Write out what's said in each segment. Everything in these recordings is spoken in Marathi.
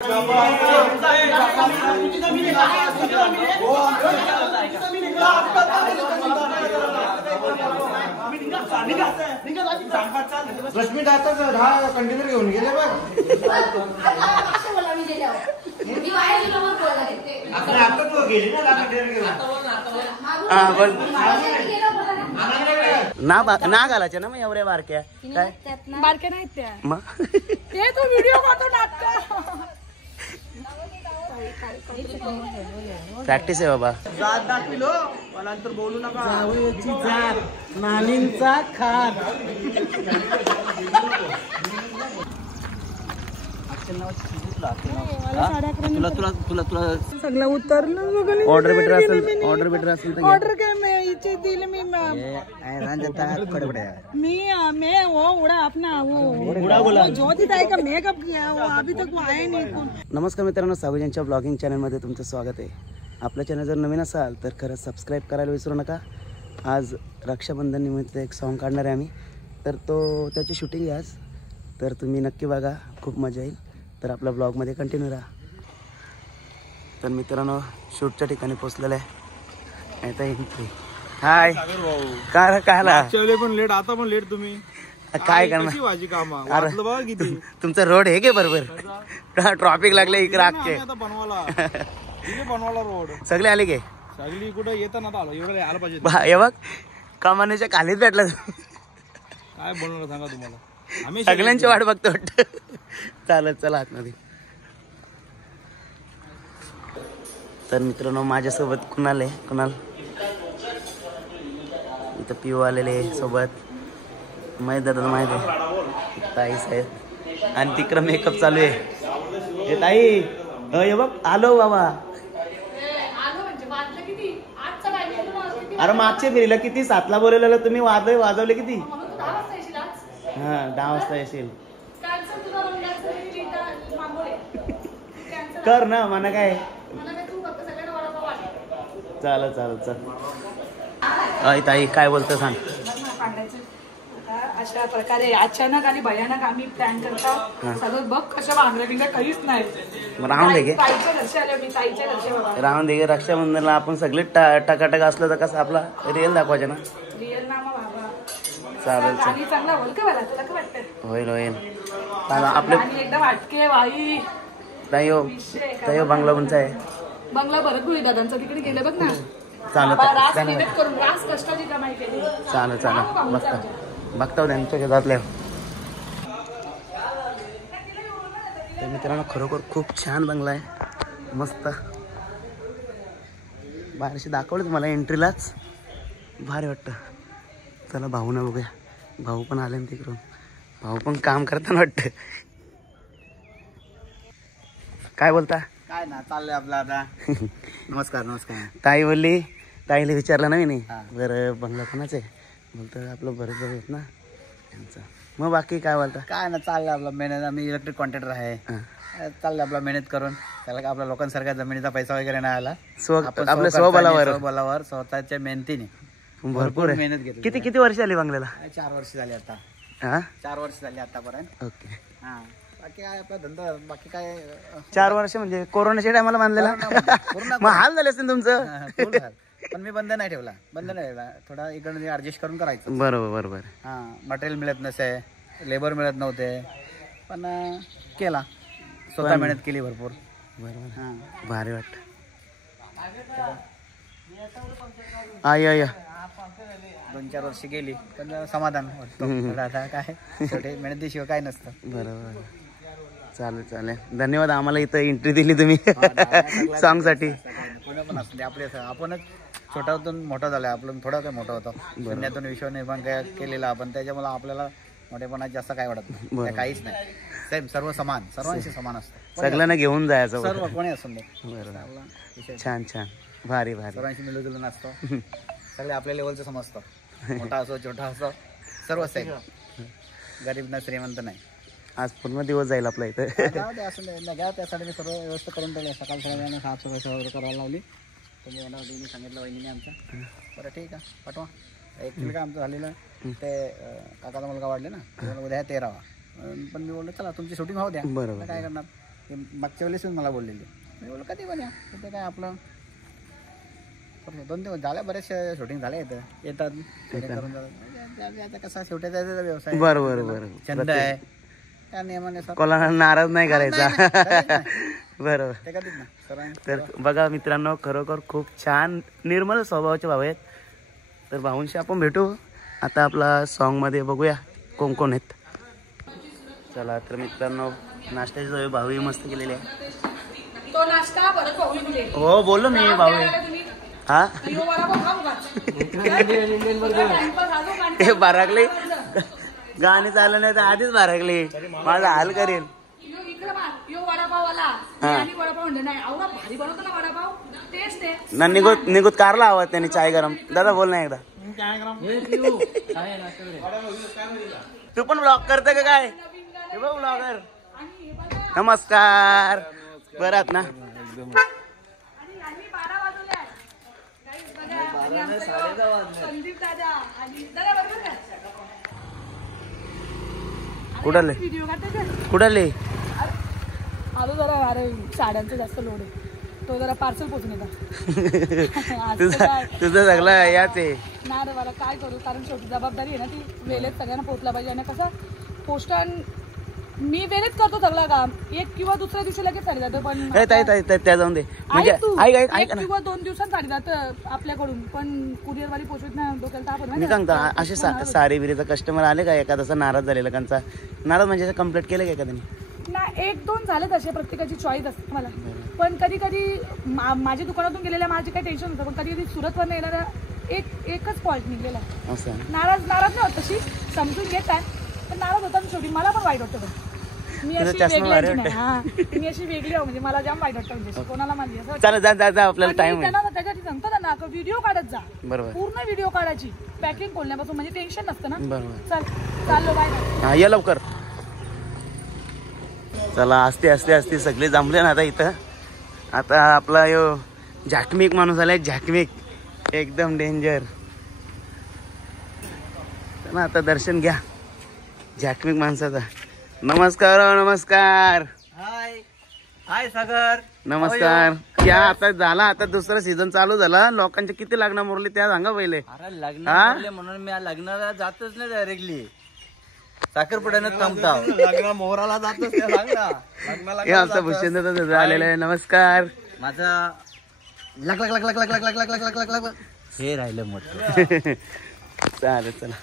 रश्मी आता 10 कंटेनर घेऊन गेले बघ. आता तू गेली ना 10 कंटेनर घेऊन. ना घालायच्या ना मग एवढ्या बारक्या काय बारक्या नाहीत त्या मग ते तो व्हिडिओ करतो नाटक. प्रॅक्टिस आहे बाबा. जात दाखविलो मला नंतर बोलू नका. जावयाची जात नानींचा खात. तुला तुला तुला तुला सगळं उतरलं. ऑर्डर बेटर असेल ऑर्डर काय मी दिले मी मी वो उड़ा अपना वो ज्योति ताई का मेकअप किया वो अभी तक वो आए नहीं. नमस्कार मित्रांनो, सावजींच्या ब्लॉगिंग चॅनलमध्ये तुमचं स्वागत आहे. आपलं चॅनल जर नवीन असाल तर खरंच सबस्क्राईब करायला विसरू नका. आज रक्षाबंधन निमित्त एक सॉन्ग काढणार आहे आम्ही, तर त्याची शूटिंग आहे आज, तर तुम्ही नक्की बघा, खूप मजा येईल. तर आपल्या ब्लॉगमध्ये कंटिन्यू राहा. तर मित्रांनो शूटच्या ठिकाणी पोचलेलं आहे. आता एंट्री. हाय काय कायला पण लेट आता पण लेट तुम्ही काय करणार भाजी काम तुमचं रोड आहे की बरोबर ट्रॉफिक लागले इकडे अख्खे बनवाला रोड सगळे आले गे सगळी कुठं येताना आलो एवढं आलं पाहिजे. हे बघ कमानीच्या खालीच भेटला. काय बनवलं सांगा तुम्हाला, आम्ही सगळ्यांची वाट बघतो. चालत चला आतमध्ये. तर मित्रांनो माझ्यासोबत कुणाल आहे. कुणाल इथं पिऊ आलेले सोबत. माहीत दादा माहित आहे ताई साहेब. आणि तिकडं मेकअप चालू आहे. हे ताई हे बघ आलो बाबा. अरे मागच्या फेरीला किती 7ला बोलवलेलं तुम्ही, वाजवले किती. हा 10 वाजता येशील. कर ना म्हणा काय. चालेल चालेल चल. ताई काय बोलतो सांग. अशा प्रकारे अचानक आणि भयानक आम्ही प्लॅन करतो. सगळं बघ कशा बांगड्या बिंगड्या काहीच नाही. राहून दे गे ताईच्या घरचे आले मी ताईच्या घरचे बाबा. राहून दे गे. रक्षाबंधनला आपण सगळे टकाटक असलं तर कसं आपला रिअल दाखवायचं ना. रिअल नामा बाबा. चालेल आणि चांगला होईल का मला, तुला काय वाटतं. होईल होईल. आपले आणि एकदम वाटके बाई ताई बंगला कोणचा आहे. बंगला भरत गुळी दादांचा तिकडे गेले बघ ना. चालेल करून रास कष्टाची कमाई केली. चालेल चालेल बघता त्यांच्या शेतातल्या. तर मित्रांनो खरोखर खूप छान बंगला आहे, मस्त. बाहेरशी दाखवलं तुम्हाला एंट्रीलाच भारी वाटतं. चला भाऊना बघूया. भाऊ पण आले ना तिकडून. भाऊ पण काम करताना वाटतं. काय बोलता. काय ना चाललंय आपलं आता. नमस्कार नमस्कार. ताई बोलली, ताईला विचारलं नाही नाही बरं बंगला कोणाच आहे. बोलतं आपलं बरेच जवळ आहेत ना त्यांचं. मग बाकी काय बोलता. काय ना चाललंय आपलं मेहनत. आम्ही इलेक्ट्रिक कॉन्ट्रॅक्टर आहे. चाललंय आपला मेहनत करून. त्याला काय आपल्या लोकांसारख्या जमिनीचा पैसा वगैरे नाही आला. आपल्या स्वबलावर स्वतःच्या मेहनतीने भरपूर मेहनत घेतली. किती किती वर्ष आली बंगल्याला. 4 वर्ष झाली आता. हा 4 वर्ष झाली आतापर्यंत. ओके. हा बाकी काय आपला धंदा बाकी काय. 4 वर्ष म्हणजे कोरोनाच्या टायमाला बांधलेला. मग हाल झाले असेल तुमचं. पण मी बंद नाही ठेवला. थोडा इकडे ऍडजस्ट करून करायचं. बरोबर बरोबर. हा मटेरियल मिळत नसे, लेबर मिळत नव्हते, पण केला स्वतः मेहनत केली भरपूर. बरोबर. हा भारी वाटत. आय 2-4 वर्ष गेली पण समाधान वाटतं. आता काय छोटे मेहनतीशिवाय काय नसतं. बरोबर. चालेल चालेल. धन्यवाद आम्हाला इथं एंट्री दिली तुम्ही सॉन्ग साठी. कोणी पण असते आपले आपणच छोट्यातून मोठा झाला. आपण थोडा काय मोठा होतो. शून्यातून विश्व निर्माण केलेला आपण. त्याच्यामुळे आपल्याला मोठेपणात जास्त काय वाटत नाही. काहीच नाही. सेम सर्व समान, सर्वांशी समान असतं. सगळ्यांना घेऊन जायचं सर्व कोणी असून दे. छान छान भारी भारी. सर्वांशी मिळून असतो. सगळे आपल्या लेवलचं समजतं. मोठा असो छोटा असो सर्व सेम. गरीब ना श्रीमंत नाही. आज पूर्ण दिवस जाईल आपला इथं. असून घ्या त्यासाठी मी सर्व व्यवस्था करून ठेवली. सकाळ सकाळी साफसफाई वगैरे करायला लावली. तुम्ही वहिनी सांगितलं वहिनीने आमच्या. बरं ठीक आहे पाठवा. एक मुलगा आमचं झालेलं ते काकाचा मुलगा वाढले ना. उद्या 13वा. पण मी बोललो चला तुमची शूटिंग होऊ द्या. बरोबर. काय करणार. ते मागच्या वेळेस मला बोललेली. मी बोललो कधी पण या, तिथे काय आपलं 2 दिवस झाल्या, बरेचसे शूटिंग झाले येतात shooting करून जातात. आता कसा शेवटी त्याचा व्यवसाय बरोबर छंद आहे त्या नियमाने कोणाला नाराज नाही करायचा. बरोबर. ते कधीच नाही सर्वांनी. तर बघा मित्रांनो, खरोखर खूप छान निर्मल स्वभावाचे भाऊ आहेत. तर भाऊंशी आपण भेटू आता आपला सॉन्गमध्ये, बघूया कोण कोण आहेत. चला तर मित्रांनो, नाश्त्याची सोय भाऊ मस्त केलेली आहे. तो नाश्ता परत पाहू इकडे. हो बोललो मी भाऊ. हा ते बारागले गाणी चाललं नाही तर आधीच बारागले, माझा हाल करेल. ना निघूत कारला हवा त्याने चाय गरम. दादा बोल ना एकदा. तू पण ब्लॉग करते का काय? हे बघ ब्लॉगर. नमस्कार. बरात ना? कुठले कुठले? आलो जरा, अरे साड्यांचं जास्त लोड आहे, तो जरा पार्सल पोचून येतात. तुझं सगळं याच आहे ना रे, मला काय करू, कारण शेवटी जबाबदारी आहे ना ती. वेळेत सगळ्यांना पोचला पाहिजे. आणि कसं पोस्टान मी वेळेत करतो सगळं काम, 1 किंवा दुसऱ्या दिवशी लगेच साडी जातं. पण त्या जाऊन दे म्हणजे ऐक 1 किंवा 2 दिवसांत साडी जातं आपल्याकडून, पण कुरिअर वाली पोचवत नाही. डोक्याला ताप मी सांगतो, असे साडी बिरीचा कस्टमर आले का एखादा नाराज झालेला, त्यांचा नाराज म्हणजे कंप्लीट केलं का एखाद्याने? नाही, 1-2 झाले तसे. प्रत्येकाची चॉईस असते मला. पण कधी कधी माझ्या दुकानातून गेलेल्या माझी काही टेन्शन होतं, पण कधी कधी सुरतवरनं येणारा एकच फॉल्ट निघलेला. नाराज नाही होत, तशी समजून घेत आहे, पण नाराज होता शेवटी. मला पण वाईट वाटतं. मी अशी वेगळी आहे, म्हणजे मला जाम वाईट वाटतं. म्हणजे कोणाला माझी आपल्याला टाइम त्याच्यासाठी सांगतो ना, व्हिडिओ काढत जा. बरोबर, पूर्ण व्हिडिओ काढायची, पॅकिंग खोलण्यापासून, म्हणजे टेन्शन नसतं ना. बरोबर. चाललो बाय. या लवकर. चला, असते सगळे जमले ना आता इथं. आता आपला यो झाकमिक माणूस आलाय, झाकमिक एकदम डेंजर. चला आता दर्शन घ्या झाकमिक माणसाचा. नमस्कार. हाय सागर. नमस्कार. क्या आता झाला, आता दुसरा सीझन चालू झाला. लोकांचे किती लग्न मोरले त्या सांगा पहिले. अरे लग्न म्हणून मी लग्नाला जातच नाही डायरेक्टली, साखरपुड्यानं थांबता. लग्न मोहराला जातच हे आमचा भूषण आलेला आहे. नमस्कार. माझा लग हे राहिलं मोठं. चालेल चला.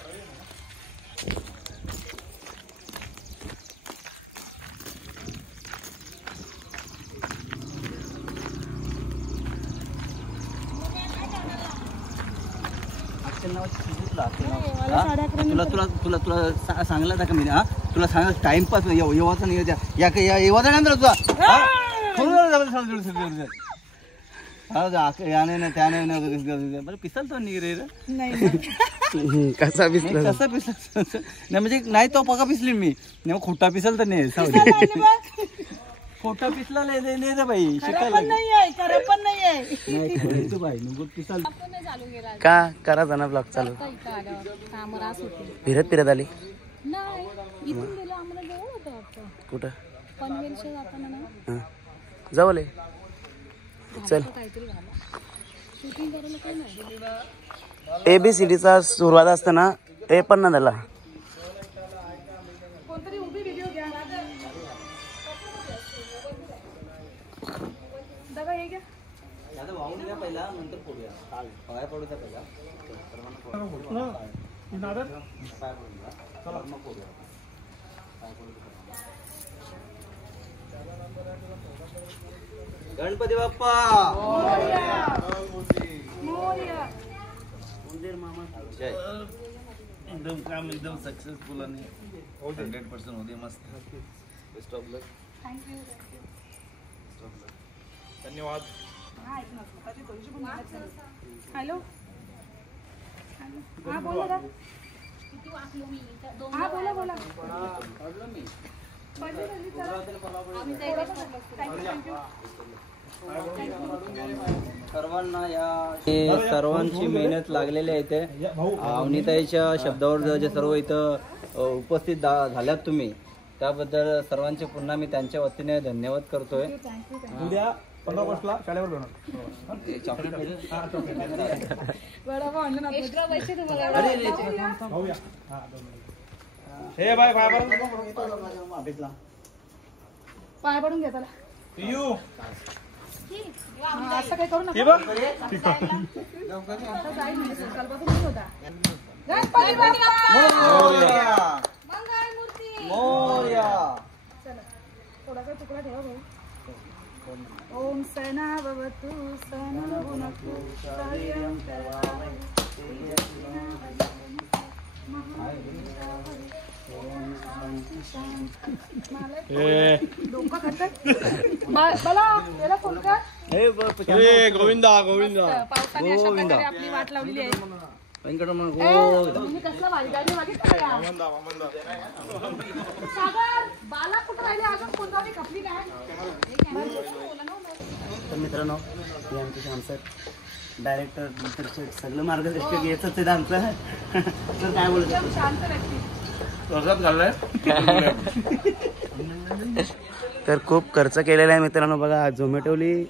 तुला सांगला का मी? हा, तुला सांग टाइमपास येवाचा नाही या येवाचा नाही तुझा. त्याने पिसल तो नाही रे. कसा पिसला? कसा पिसल नाही म्हणजे नाही तो पका पिसली मी नाही, खोटा पिसल तर नाही. खोटा पिसला नाही बाई, शिकायला का करायचा ना ब्लॉग चालू. फिरत आली कुठं? जवळ चल. ABCDचा सुरुवात असताना ए पण ना झाला. गणपती बाप्पा एकदम काम एकदम सक्सेसफुल आणि 100% होते. मस्त. बेस्ट ऑफ लक. धन्यवाद. हॅलो. हा बोला. हा बोला. सर्वांना सर्वांची मेहनत लागलेली आहे इथे. अवनीताईच्या शब्दावर जे सर्व इथं उपस्थित झाल्यात तुम्ही, त्याबद्दल सर्वांचे पुन्हा मी त्यांच्या वतीने धन्यवाद करतोय. उद्या 15 ऑगस्टला शाळेवर भेटणार. हे बाय बाय पाय पडून घ्या त्याला. यू असं काही करू नका. बघ आता जाईल म्हणजे सकाळपासून नाही होता. गणपती बाप्पा मंगळमूर्ती मोरया. चला थोडासा तुकडा ठेवा भाऊ. ओम सना भवतु सना भुनक्तु कार्यं करावै डोकं खातात मला याला फोन कर. गोविंदा गोविंदा पावसाने अशा प्रकारे आपली वाट लावलेली आहे. व्यंकटरमण तुम्ही कसला वाजगाडी बघितलं का? सागर बाला कुठं राहिले अजून कोणता खपली काय? तर मित्रांनो हे आमचे श्याम सर डायरेक्टर दिग्दर्शक सगळं मार्गदर्शक यायचंच आहे आमचं. तर काय बोलतो एकदम शांत व्यक्ती. तर खूप खर्च केलेला आहे मित्रांनो. बघा झोमॅटोली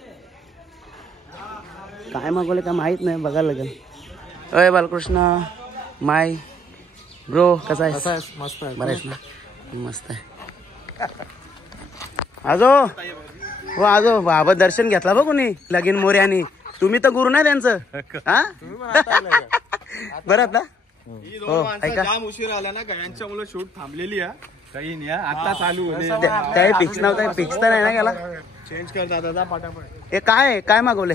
काय मागवलं का माहीत नाही, बघायला लागेल. अय बालकृष्ण माय ब्रो कसा आहे? मस्त आहे. बरं आहेस ना? मस्त आहे. आजो हो आजो बाबा दर्शन घेतला बघ कोणी लगीन मोर्यानी. तुम्ही तर गुरु नाही त्यांचं. हा बरं ना. हो ऐका जाम उशीर आला ना यांच्यामुळे शूट थांबलेली आहे. काही नाही आता चालू होते. काही फिक्स नव्हतं. फिक्स तर नाही ना गेला. चेंज करतात आता पाठापट. हे काय मागवले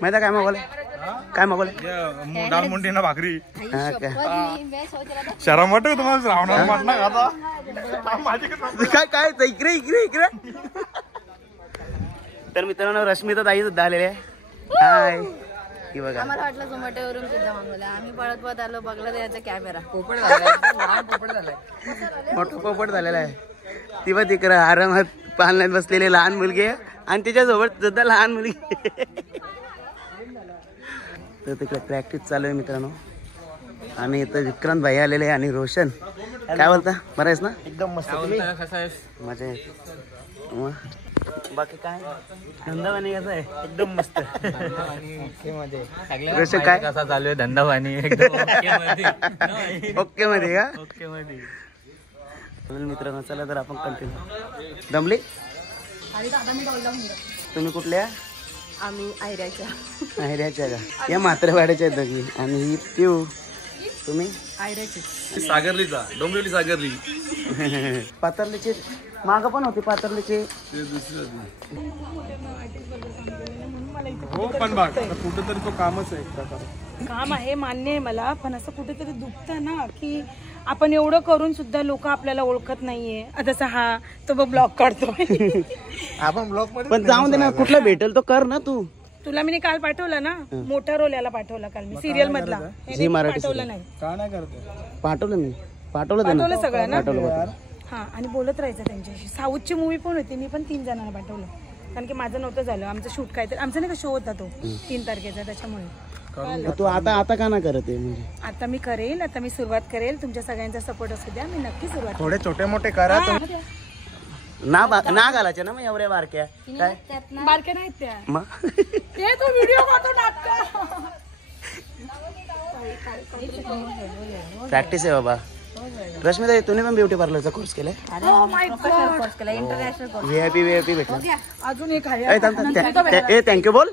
माहिती काय मागवले? काय मागवले? डाळ मुंडी ना भाकरी. हा का शरम वाटत तुम्हाला श्रावणाला वाटणार आता. काय काय इकडे इकडे इकडे. तर मित्रांनो रश्मी तर ताई सुद्धा आलेले आहे. हाय की बघा आम्हाला वाटलं झोमॅटोवरून पिझ्झा मागवला. आम्ही पळत आलो, बघला त्याचा कॅमेरा मोठा पोपट झालेला आहे. ती बघ तिकडं आरामात पालण्यात बसलेली लहान मुलगी आहे आणि तिच्यासोबत सुद्धा लहान मुलगी. तर तिकडे प्रॅक्टिस चालू आहे मित्रांनो. आणि इथं विक्रांत भाई आलेले आणि रोशन. काय बोलता? बरं आहेस ना? एकदम मस्त. मजा येत. बाकी काय धंदावानी कसा आहे? एकदम मस्त. रोशन काय कसा चालू आहे धंदावानी? ओके मध्ये का? ओके मध्ये. मित्रांनो चला तर आपण कंटिन्यू. दमली तुम्ही कुठल्या? आम्ही आयऱ्याच्या. आयऱ्याच्या का? या म्हात्रेवाड्याच्या आहेत दोघी. आणि ही पिऊ. तुम्ही? आयऱ्याची. सागरलीचा डोंबिवली सागरली. पातर्लीचे मागं पण होते पातर्लीचे. हो पण बघ कुठेतरी तो कामच आहे एक प्रकारे. काम आहे मान्य आहे मला, पण असं कुठेतरी दुखतं ना की आपण एवढं करून सुद्धा लोक आपल्याला ओळखत नाहीये. आता हा तो ब्लॉग काढतोय. आपण ब्लॉक मध्ये पण जाऊन दे ना, कुठला भेटेल तो कर ना तू. तुला मी काल पाठवला ना मोठा रोल याला पाठवला काल मी सिरियल मधला. झी मराठी पाठवलं नाही. का नाही करते? पाठवलं मी. पाठवलं सगळं ना. पाठवलं. हा आणि बोलत राहायचं त्यांच्याशी. साऊथची मूवी पण होती, मी पण 3 जणांना पाठवलं कारण की माझं नव्हतं झालं. आमचं शूट काहीतरी आमचा नाही का शो होता तो 3 तारखेचा, त्याच्यामुळे. तू आता का ना करत आहे म्हणजे? आता मी करेल, आता मी सुरुवात करेल. तुमच्या सगळ्यांचा सपोर्ट असू द्या, मी नक्की सुरुवात थोडे छोटे मोठे करा. ना घालायच्या ना मग एवढ्या बारक्या काय? बारक्या नाहीत त्या. मग ते तो व्हिडिओ करतो नाटक. प्रॅक्टिस आहे बाबा. रश्मिताई तुम्ही पण ब्युटी पार्लरचा कोर्स केलाय? Oh my God. International course. VIP भेटला. अजून एक आहे. थँक्यू बोल.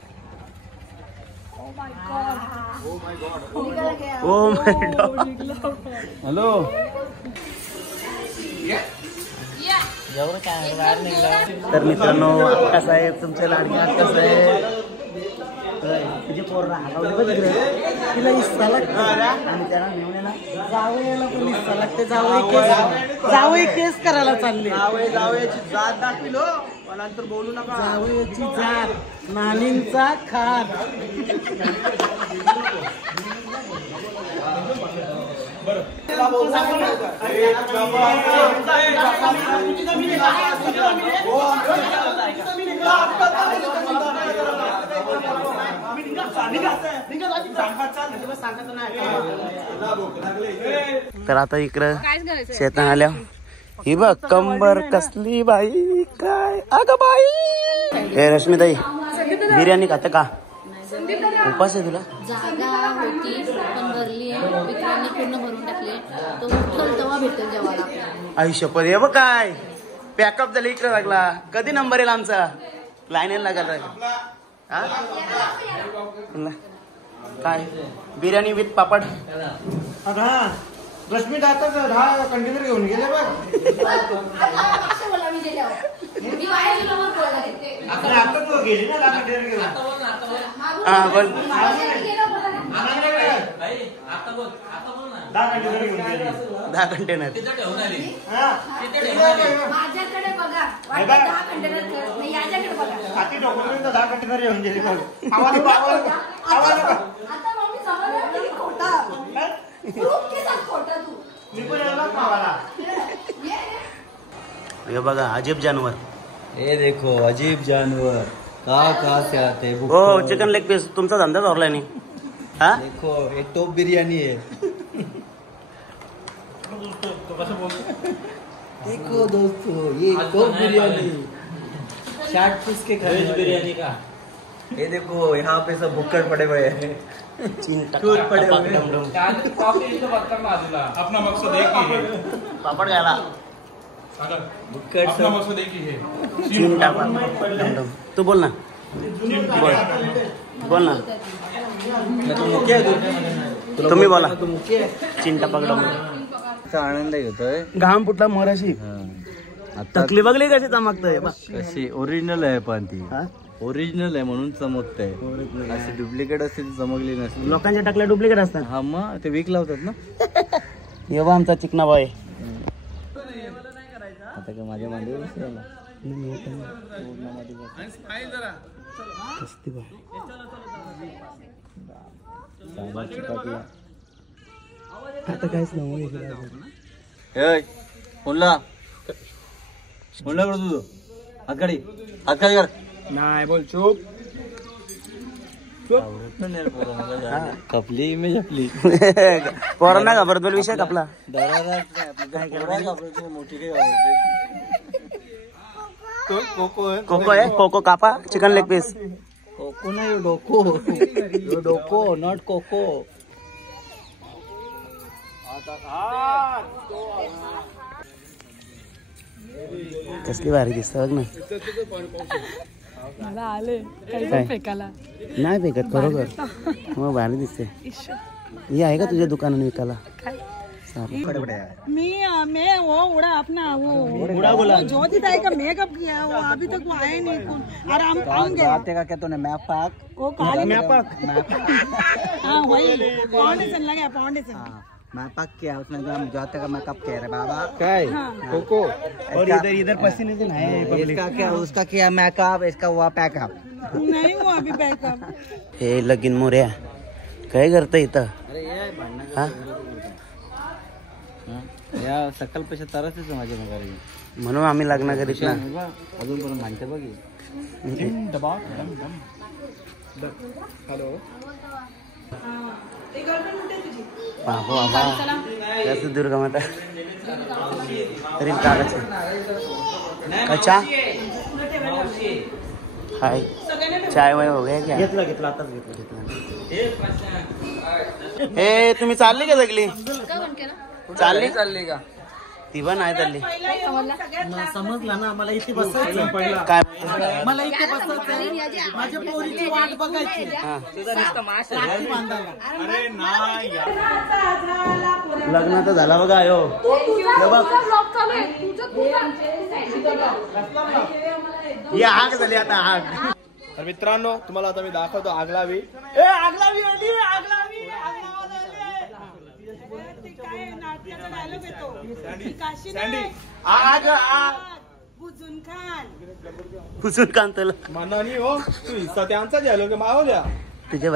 Oh my God. हॅलो. तर मित्रांनो कसं आहे तुमच्या लाडक्या कसं आहे? तिची पोरं हलवली बघ तिकडे. तिला इस्सा लागते आणि त्याला नेऊन जावयाला पण इस्सा लागते. जावई केस करायला चालले. जावयाची जात दाखविलो मला नंतर बोलू नका. जावयाची जात नानींचा खात. तर आता इकडं शेतात आल्या ही बघ कंबर कसली बाई काय अगं बाई. ए रश्मीताई बिर्याणी खाते का? उपास आहे तुला? जागा होती पण भरली आहे, मित्रांनी पूर्ण भरून टाकली. तो उठल तेव्हा भेटेल जेवायला आपल्याला. आयुष्य पण हे बघ काय पॅकअप झालं इकडे लागला. कधी नंबर येईल आमचा? लाईन लागला हा काय बिर्याणी विथ पापड. रश्मी दहा कंटेनर घेऊन गेले बघ. आता तू गेली ना 10 कंटेनर घेऊन. हा बोल. 10 कंटेनर माझ्याकडे बघा, 10 कंटेनर नाही, याच्याकडे बघा. हाती डॉक्युमेंट 10 कंटेनर घेऊन गेली बघ. आता मम्मी समजलं की खोटा प्रूफ केला खोटा तू. मी पण यायला खावाला. हे बघा अजीब जानवर. ये देखो अजीब जानवर कहाँ से आते हैं. हो चिकन लेग पीस तुमचा धंदा धरलाय नाही हा. देखो एक टॉप बिर्याणी है. देखो दोस्तों ये टॉप बिरयानी 60 पीस के वेज बिरयानी का. ये देखो यहाँ पे सब भुक्कड़ पड़े हुए हैं. टूट पड़े हुए हैं. अपना मकसद एक ही है. पापड घ्यायला भुक्कड़ अपना सब मकसद एक ही है. चीन टाका. तू बोल ना बोल ना मैं तो मुख्य है. तुम्ही बोला. तो मुख्य है. चिंटा पकडा आनंद घेतोय. घाम फुटला मोराशी. तकली बघली कशी चमकतय. कशी ओरिजिनल आहे पण ती हा? ओरिजिनल आहे म्हणून चमकतंय. अशी डुप्लिकेट असते ती चमकली नसते. लोकांच्या टाकल्या डुप्लिकेट असतात. हा मग ते वीक लावतात ना. हे बघ आमचा चिकना बॉय. आता का माझ्या मांडीवर बसला. आता काहीच नाही. फोनला करतो तू. हातगाडी कर. नाही बोल चूप. कपली इमेज आपली. पोरांना घाबरत बोल विषय आपला. मोठी कोको आहे. कोको कापा चिकन लेग पीस. कोको नाही डोको. डोको नॉट कोको. कसली भारी दिसत बघ ना. मला आले काय? काही फेकायला. नाही फेकत खरोखर. मग भारी दिसते. ही आहे का तुझ्या दुकानाने विकायला? मैं वो उड़ा अपना वो बोला ज्योति ताई का मेकअप किया है, वो अभी तक वो आए नहीं. और हम आएंगे. आते का क्या तूने मैप पाक. वो काली हाँ वही फाउंडेशन लगा. फाउंडेशन मैप पाक किया उसने. जाते का मेकअप कह रहे बाबा. काय कोको. और इधर पसीने से नहाए. इसका क्या उसका किया मेकअप. इसका हुआ पैकअप. नहीं वो अभी बैकअप. हे लगीन मोऱ्या काय करतं इथं हा? या सकल पैसे तरच माझ्या घरी. म्हणून आम्ही लग्न करीत ना. अजून पण मानते बघ. हॅलो बाबा जास्त दुर्गा माता तरी कागज अच्छा. हाय चाय वय हो गया क्या? घेतलं आताच घेतलं. हे तुम्ही चालली का सगळी? चालली का? ती पण आहे चालली. समजला ना मला इथे बसायचं. काय मला इथे बसायचं. माझ्या पोरीची वाट बघायची. लग्न तर झाला बघा. यो ही आग झाली आता आग. तर मित्रांनो तुम्हाला आता मी दाखवतो आगलावी. आग पुसून कांतला. मनानी हो तू हिस्सा त्यांचा झालो की माव द्या. तुझ्या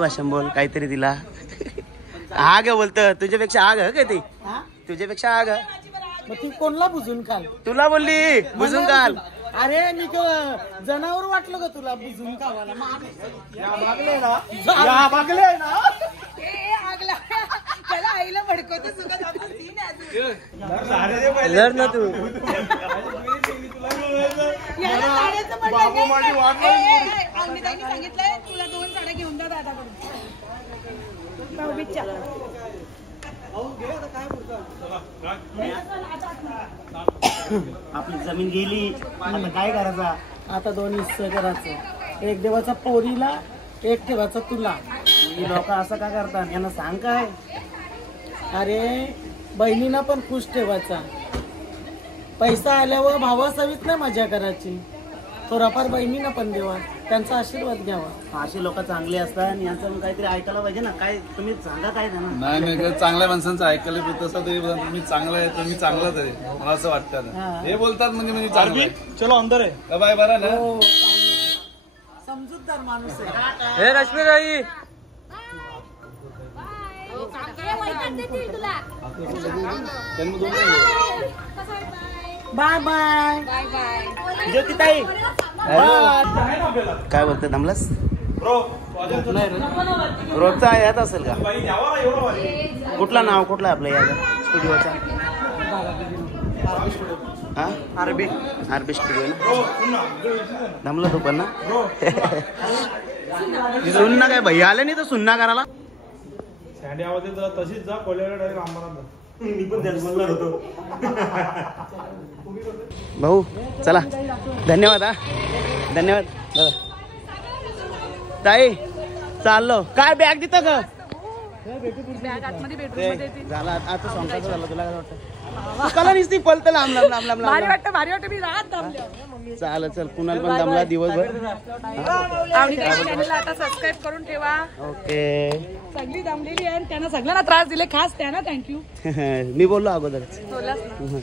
भाषण बोल काहीतरी दिला. आग बोलत तुझ्यापेक्षा आग काय ती? तुझ्यापेक्षा आग. तू कोणला बुजून काल? तुला बोलली बुजून काल. अरे मी जनावर वाटलं का तुला बुजून कावाला? या मागले ना. कधी ह्याला आईला भडकवतो सुगत आपलं सीन आहे. लढ ना तू. याला साड्याचं म्हणलं काय? अमिताईने सांगितलंय तुला 2 साड्या घेऊन जा दादाकडून. भाऊबीजच्या. आपली जमीन गेली आता काय करायचा? आता 2 हिस्से करायचं. एक देवाचा पोरीला, एक ठेवायचा तुला. ही लोक असं का करतात? यांना सांग काय? अरे बहिणीला पण खुश ठेवायचा. पैसा आल्यावर भावासवीत नाही मजा करायची. थोडाफार बहिणीला पण देवा, त्यांचा आशीर्वाद घ्यावा. असे लोक चांगले असतात आणि यांचं पण काहीतरी ऐकायला पाहिजे ना. काय तुम्ही सांगा काय त्यांना? नाही चांगल्या माणसांचं ऐकलं पण तसं ते तुम्ही चांगलं आहे तुम्ही चांगलंच आहे मला असं वाटतं आता. हे बोलतात म्हणजे चांगलं आहे. चलो अंदर आहे. बाय बरं ना. समजूतदार माणूस आहे. हे रश्मीताई बाय बाय. ज्योतिताई काय बोलते? दमलास? रोजचा यात असेल का? कुठला नाव कुठला आपल्या या स्टुडिओचा? हा आरबी स्टुडिओ ना. दमला तू पण ना. सुन्ना काय भैया आले नाही तर सुन्ना करायला. सँडी आवाज येत तशीच जा कोल्याला डायरेक्ट आंबरात. मी पण त्याच बोलणार होतो. भाऊ चला धन्यवाद. हा धन्यवाद दादा. ताई चाललो काय बॅग देतो का? बॅग आतमध्ये बेडरूम झाला आता संसाचं झालं. तुला काय वाटतं? कला निसती पलत लांब लांब लांब लांब भारी लांब. वाटतं मी राहत दमले. चाल चल कुणाल पण दमला दिवसभर. चॅनलला आता सबस्क्राईब करून ठेवा. ओके. सगळी दमलेली आहे त्यांना सगळ्यांना त्रास दिले खास त्यांना थँक्यू. मी बोललो अगोदरच. बोललास ना.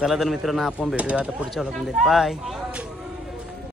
चला तर मित्रांनो आपण भेटूया आता पुढच्या व्लॉगमध्ये. बाय.